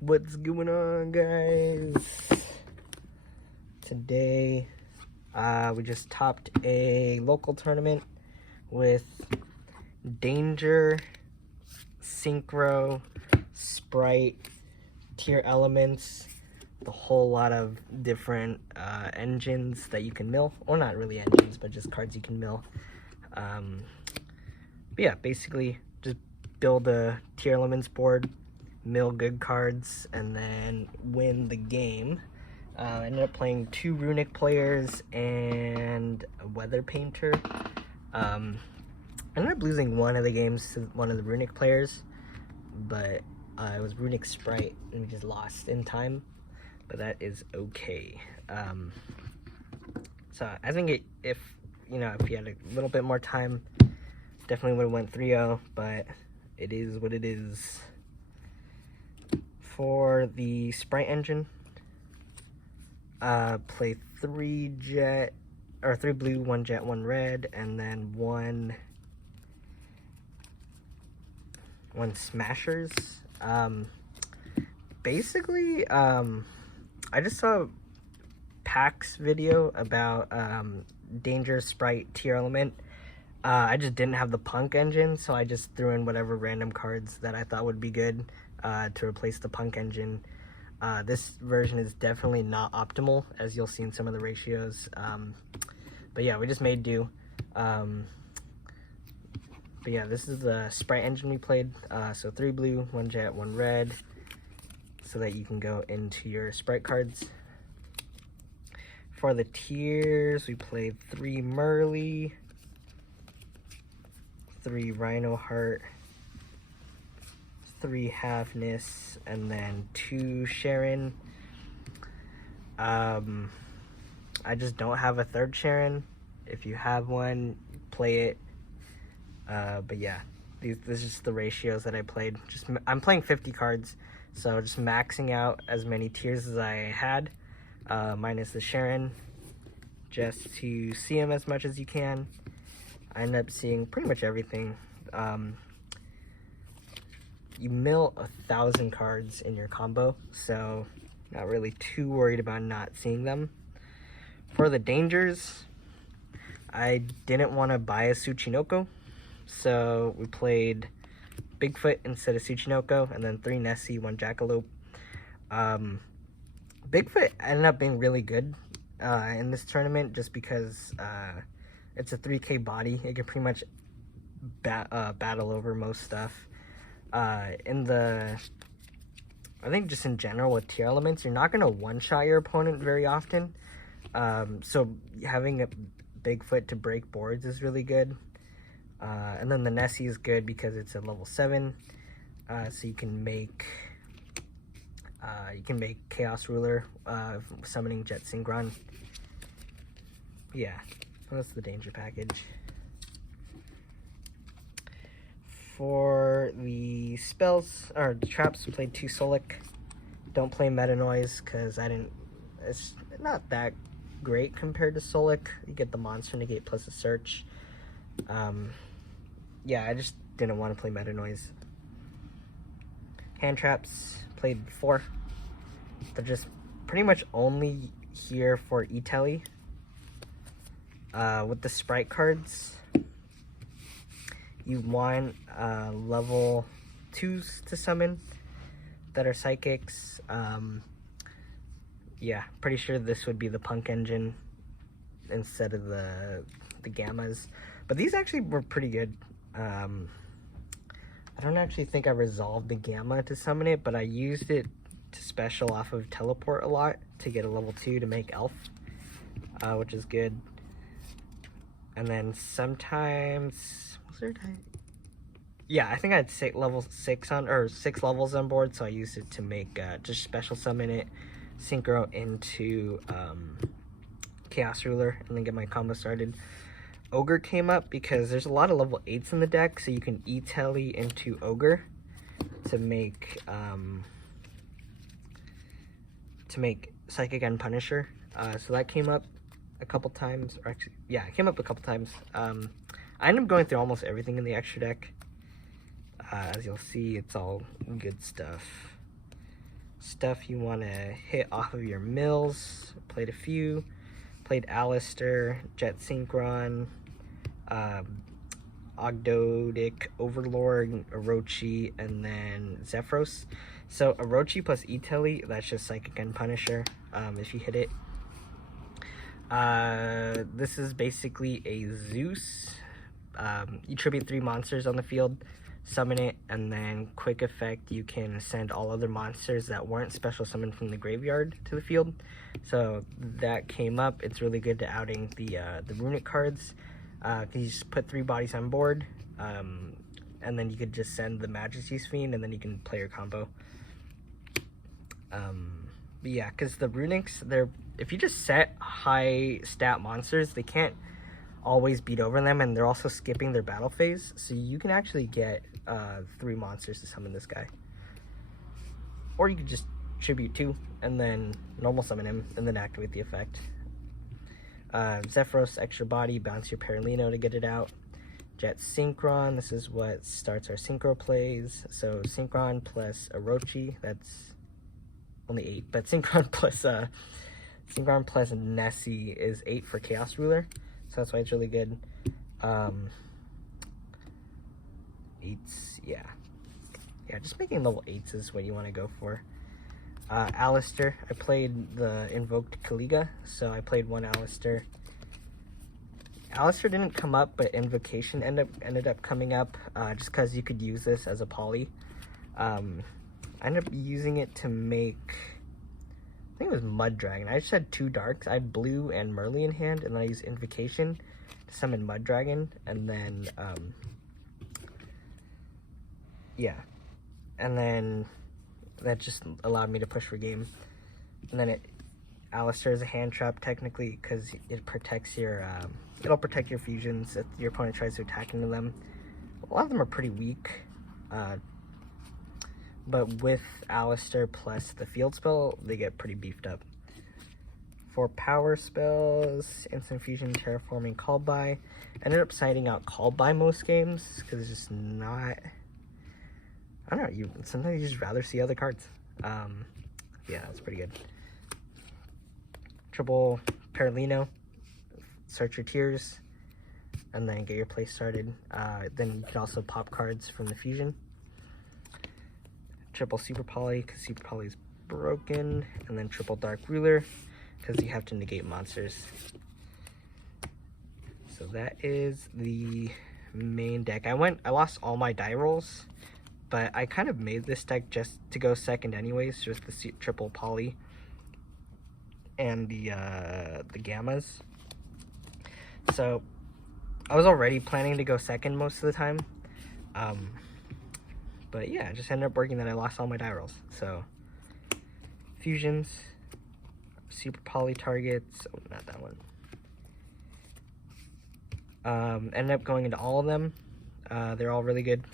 What's going on, guys? Today we just topped a local tournament with Danger, Synchro, Sprite, Tearlaments, the whole lot of different engines that you can mill, or not really engines, but just cards you can mill. But yeah, basically just build a Tearlaments board, mill good cards, and then win the game. I ended up playing 2 Runic players and a Weather Painter. I ended up losing one of the games to one of the Runic players, but it was Runic Spright, and we just lost in time, but that is okay. So I think if you had a little bit more time, definitely would have went 3-0, but it is what it is. For the Sprite engine, play 3 blue, 1 jet, 1 red, and then one smashers. Basically, I just saw Pak's video about Danger, Sprite, Tearlament. I just didn't have the Punk engine, so I just threw in whatever random cards that I thought would be good to replace the Punk engine. This version is definitely not optimal, as you'll see in some of the ratios. But yeah, we just made do. But yeah, this is the Sprite engine we played. So 3 blue, 1 jet, 1 red, so that you can go into your Sprite cards. For the tiers, we played 3 Merly, 3 Rhino Heart, 3 Halfness, and then 2 Sharon. I just don't have a 3rd Sharon. If you have one, play it. But yeah, this is just the ratios that I played. I'm playing 50 cards, so just maxing out as many tiers as I had, minus the Sharon, just to see them as much as you can. I ended up seeing pretty much everything. You mill 1,000 cards in your combo, so not really too worried about not seeing them. For the dangers, I didn't want to buy a Tsuchinoko, so we played Bigfoot instead of Tsuchinoko, and then 3 Nessie, 1 Jackalope. Bigfoot ended up being really good in this tournament, just because it's a 3K body. It can pretty much battle over most stuff. I think just in general with Tearlaments, you're not going to one-shot your opponent very often. So having a Bigfoot to break boards is really good. And then the Nessie is good because it's a level 7. So you can make Chaos Ruler, summoning Jet Synchron. Yeah, that's the danger package. For the spells, or the traps, played 2 Solic. Don't play Meta Noise, because it's not that great compared to Solic. You get the monster negate plus a search. Yeah, I just didn't want to play Meta Noise. Hand traps, played 4. They're just pretty much only here for E-Telly. With the Sprite cards, you want level 2s to summon that are psychics. Yeah, pretty sure this would be the Punk engine instead of the Gammas. But these actually were pretty good. I don't actually think I resolved the Gamma to summon it, but I used it to special off of Teleport a lot to get a level 2 to make Elf, which is good. And then sometimes, yeah, I think I had 6 levels on board, so I used it to make just special summon it, synchro into Chaos Ruler, and then get my combo started. Ogre came up because there's a lot of level 8s in the deck, so you can E-Telly into Ogre to make Psychic and Punisher. So that came up a couple times, or actually, yeah, it came up a couple times. I ended up going through almost everything in the extra deck. As you'll see, it's all good stuff. stuff you want to hit off of your mills. Played a few. Played Alistair, Jet Synchron, Ogdoadic, Overlord, Orochi, and then Zephyros. So Orochi plus E-Telly, that's just Psychic and Punisher if you hit it. This is basically a Zeus. You tribute 3 monsters on the field, summon it, and then quick effect, you can send all other monsters that weren't special summoned from the graveyard to the field. So that came up. It's really good to outing the runic cards. You just put 3 bodies on board, and then you could just send the Majesty's Fiend, and then you can play your combo. But yeah, because the runics, if you just set high stat monsters, they can't always beat over them, and they're also skipping their battle phase, so you can actually get 3 monsters to summon this guy. Or you could just tribute 2 and then normal summon him and then activate the effect. Zephyros, extra body, bounce your Perlino to get it out. Jet Synchron, this is what starts our synchro plays. So Synchron plus Orochi, that's only 8, but Synchron plus Nessie is 8 for Chaos Ruler, so that's why it's really good. 8s, yeah, just making level 8s is what you want to go for. Alistair, I played the Invoked Kaliga, so I played 1 Alistair. Alistair didn't come up, but Invocation ended up coming up, just because you could use this as a poly. I ended up using it to make, I think it was Mud Dragon. I just had 2 darks. I had blue and Merly in hand, and then I used Invocation to summon Mud Dragon, and then, yeah. And then that just allowed me to push for game. And then Alistair is a hand trap technically, because it protects your, it'll protect your fusions if your opponent tries to attack into them. A lot of them are pretty weak. But with Alistair plus the field spell, they get pretty beefed up. For power spells, Instant Fusion, Terraforming, Called By. I ended up siding out Called By most games, because it's just not, I don't know, sometimes you just rather see other cards. Yeah, that's pretty good. Triple Perlino, search your tiers, and then get your play started. Then you can also pop cards from the fusion. Triple Super Poly, because Super Poly is broken, and then triple Dark Ruler, because you have to negate monsters. So that is the main deck. I lost all my die rolls, but I kind of made this deck just to go second anyways, just the triple Poly and the Gammas. So I was already planning to go second most of the time. But yeah, it just ended up working that I lost all my die rolls. So, fusions, super poly targets, oh, not that one. Ended up going into all of them. They're all really good.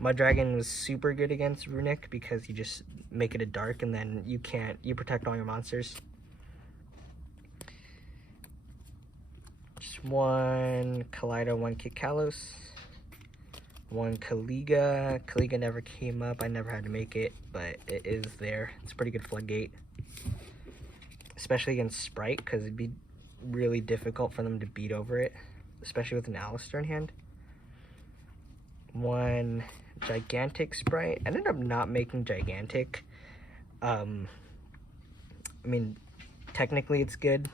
Mud Dragon was super good against Runic because you just make it a dark and then you protect all your monsters. Just 1 Kaleido, 1 Kit Kalos. 1 Kaliga. Kaliga never came up. I never had to make it, but it is there. It's a pretty good floodgate. Especially against Spright, because it'd be really difficult for them to beat over it. Especially with an Alistair in hand. 1 Gigantic Spright. I ended up not making Gigantic. I mean, technically it's good.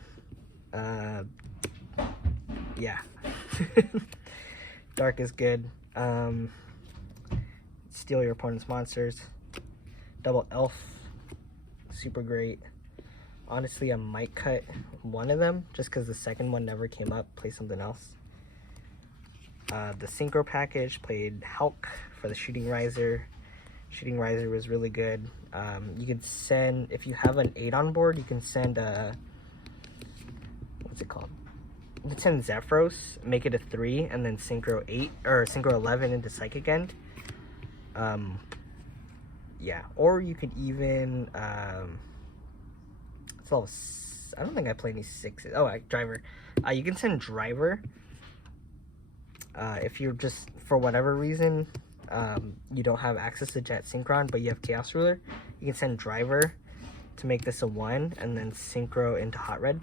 Yeah. Dark is good. Steal your opponent's monsters. Double Elf, super great. Honestly, I might cut one of them just because the second one never came up. Play something else. The Synchro package, played Hulk for the Shooting Riser. Shooting Riser was really good. You could send, if you have an 8 on board, you can send a, what's it called? You can send Zephyros, make it a 3, and then Synchro 8 or Synchro 11 into Psychic End. Yeah, or you could even it's all, I don't think I play any 6s. Oh, Driver. You can send Driver if you're just, for whatever reason, you don't have access to Jet Synchron, but you have Chaos Ruler, you can send Driver to make this a 1, and then Synchro into Hot Red.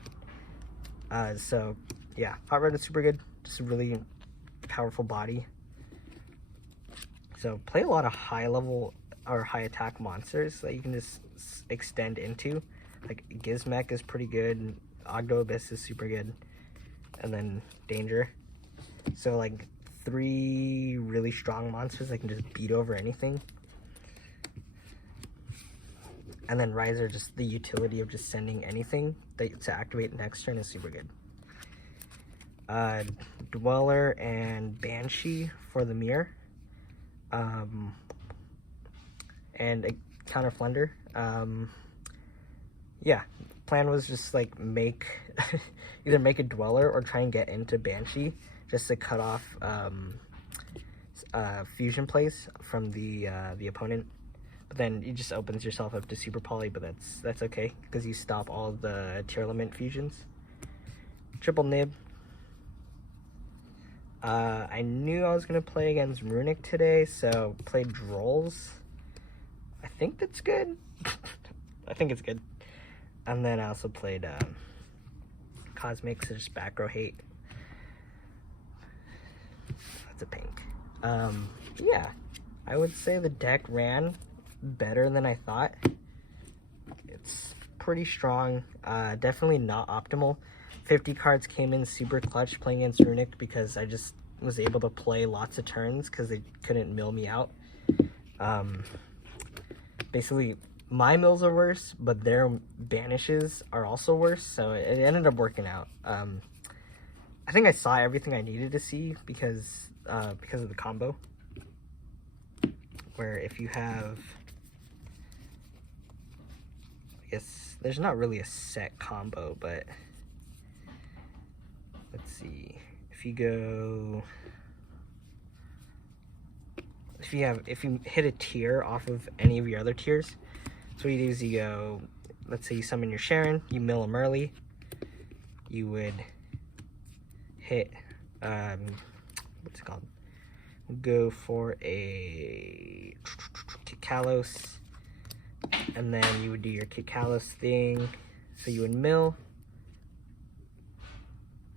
So yeah, Hot Red is super good, just a really powerful body. So play a lot of high level or high attack monsters that you can just extend into. Like Gizmek is pretty good, Ogdoabyss is super good, and then Danger. So like 3 really strong monsters that can just beat over anything. And then Riser, just the utility of just sending anything to activate next turn is super good. Dweller and Banshee for the mirror. And a counter Flunder. Yeah, plan was just like either make a Dweller or try and get into Banshee just to cut off fusion plays from the opponent. But then it just opens yourself up to Super Poly, but that's okay because you stop all of the Tearlament fusions. Triple Nib. I knew I was gonna play against Runic today, so played Drolls. I think that's good. I think it's good. And then I also played Cosmic, so just back row hate. That's a pink. Yeah, I would say the deck ran better than I thought. It's pretty strong. Definitely not optimal. 50 cards came in super clutch playing against Runic because I just was able to play lots of turns because they couldn't mill me out. Basically, my mills are worse, but their banishes are also worse, so it ended up working out. I think I saw everything I needed to see because of the combo. Where if you have, I guess there's not really a set combo, but let's see. If you hit a tier off of any of your other tiers, so what you do is you go, let's say you summon your Sharon, you mill them early, you would hit, what's it called? Go for a Kalos, and then you would do your Kalos thing, so you would mill.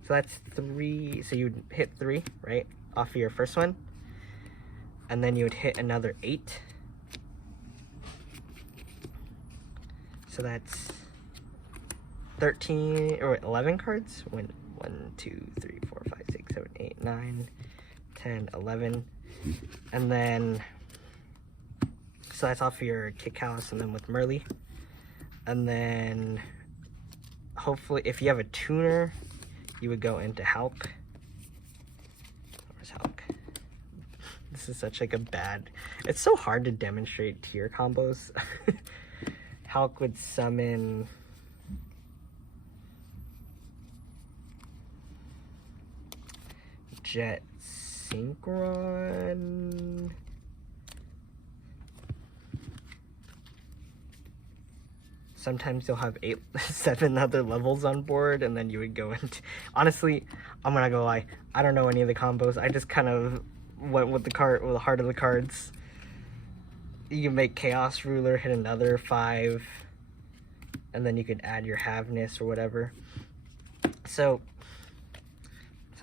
So that's 3, so you would hit 3, right, off of your first one, and then you would hit another 8. So that's 13 or 11 cards. 1, 2, 3, 4, 5, 6, 7, 8, 9, 10, 11, and then so that's off of your Kick Callus, and then with Merly, and then hopefully if you have a tuner, you would go into Hulk. Where's Hulk? This is such like a bad. It's so hard to demonstrate tier combos. Hulk would summon. Jet Synchron. Sometimes you'll have 7 other levels on board, and then you would go into. Honestly, I'm not gonna lie. I don't know any of the combos. I just kind of went with the heart of the cards. You can make Chaos Ruler hit another 5, and then you could add your Havness or whatever. So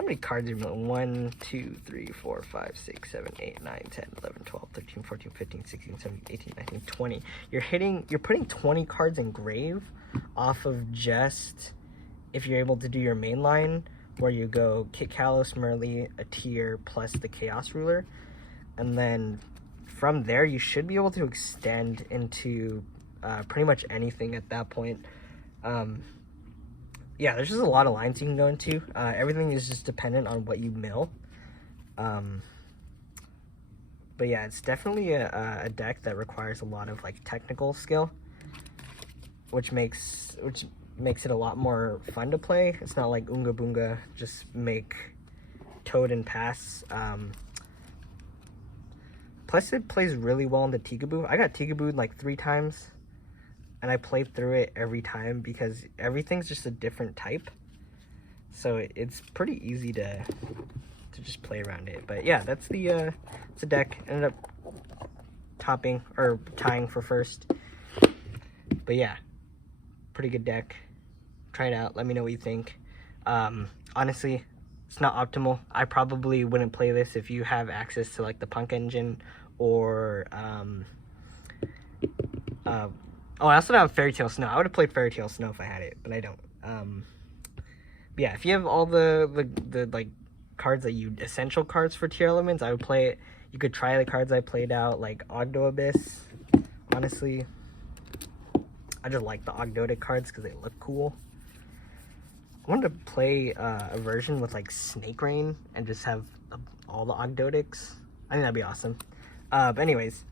many cards are 1, 2, 3, 4, 5, 6, 7, 8, 9, 10, 11, 12, 13, 14, 15, 16, 17, 18, 19, 20. You're putting 20 cards in grave off of just if you're able to do your main line where you go Kit Kalos, Merly, a tier plus the Chaos Ruler, and then from there you should be able to extend into pretty much anything at that point. Yeah, there's just a lot of lines you can go into. Everything is just dependent on what you mill. But yeah, it's definitely a deck that requires a lot of like technical skill, which makes it a lot more fun to play. It's not like Unga Boonga, just make Toad and pass. Plus it plays really well into Tikaboo. I got Tikabooed like 3 times. And I played through it every time because everything's just a different type. So it's pretty easy to to just play around it. But yeah, that's the it's a deck. Ended up topping or tying for first. But yeah, pretty good deck. Try it out. Let me know what you think. Honestly, it's not optimal. I probably wouldn't play this if you have access to like the Punk Engine or oh, I also don't have Fairy Tale Snow. I would have played Fairy Tale Snow if I had it, but I don't. But yeah, if you have all the like cards that you essential cards for Tearlaments, I would play it. You could try the cards I played out, like Ogdoabyss. Honestly, I just like the Ogdoadic cards because they look cool. I wanted to play a version with like Snake Rain and just have all the Ogdoadics. I think that'd be awesome. But anyways,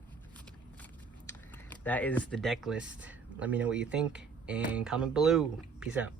that is the deck list. Let me know what you think and comment below. Peace out.